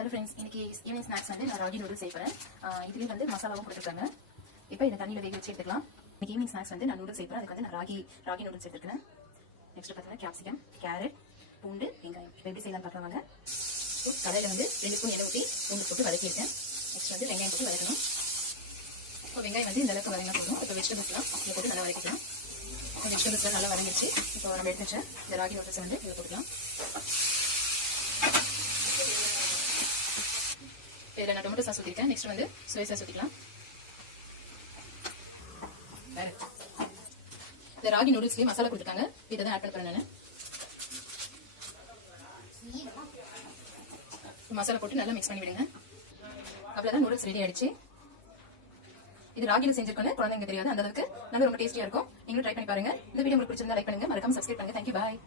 Hello friends, இன்னைக்கு evening snacks வந்து நான் ராகி நூடுல்ஸ் செய்ய போகிறேன். இதுலேயும் வந்து மசாலாவும் கொடுத்துருக்காங்க. இப்போ இதை தண்ணியில் வேக வச்சு எடுத்துக்கலாம். இன்னைக்கு ஈவினிங் ஸ்நாக்ஸ் வந்து நான் நூடுல்ஸ் செய்ய போகிறேன். அதுக்கு வந்து நான் ராகி நூடுல்ஸ் எடுத்துருக்கேன். நெக்ஸ்ட் பார்த்தீங்கன்னா கேப்சிகம், கேரட், பூண்டு, வெங்காயம். இப்போ எப்படி செய்யலாம் பார்க்கலாம் வாங்க. ஸோ கடையில் வந்து 2 ஸ்பூன் எண்ணெய் ஊற்றி பூண்டு போட்டு வதக்கியிருக்கேன். நெக்ஸ்ட் வந்து வெங்காயம் போட்டு வதக்கணும். இப்போ வெங்காயம் வந்து இந்த அளவுக்கு வதங்கினா போதும். இப்போ வெஜிடபிள்ஸ்லாம் இதை போட்டு நல்லா வதக்கிக்கலாம். வெஜிடபிள்ஸ்லாம் நல்லா வதங்கிடுச்சு. இப்போ நம்ம எடுத்து வச்ச இந்த ராகி நூடுல்ஸை வந்து இதை போட்டுக்கலாம். இதில் நான் டொமேட்டோ சாஸ் ஊற்றிருக்கேன். நெக்ஸ்ட் வந்து சோயா சாஸ் ஊற்றிக்கலாம். இந்த ராகி நூடுல்ஸ்லேயே மசாலா கொடுத்துருக்காங்க. இதை தான் ஆட் பண்ண போகிறேன் நான். மசாலா போட்டு நல்லா மிக்ஸ் பண்ணி விடுங்க. அவ்வளோதான், நூடுல்ஸ் ரெடி ஆயிடுச்சு. இது ராகில செஞ்சிருக்கோம், குழந்தைங்க தெரியாது அந்த அளவுக்கு நல்லா ரொம்ப டேஸ்டியா இருக்கும். நீங்களும் ட்ரை பண்ணி பாருங்க. இந்த வீடியோ உங்களுக்கு பிடிச்சிருந்தா லைக் பண்ணுங்க, மறக்காம சப்ஸ்கிரைப் பண்ணுங்க. தேங்க்யூ, பாய்.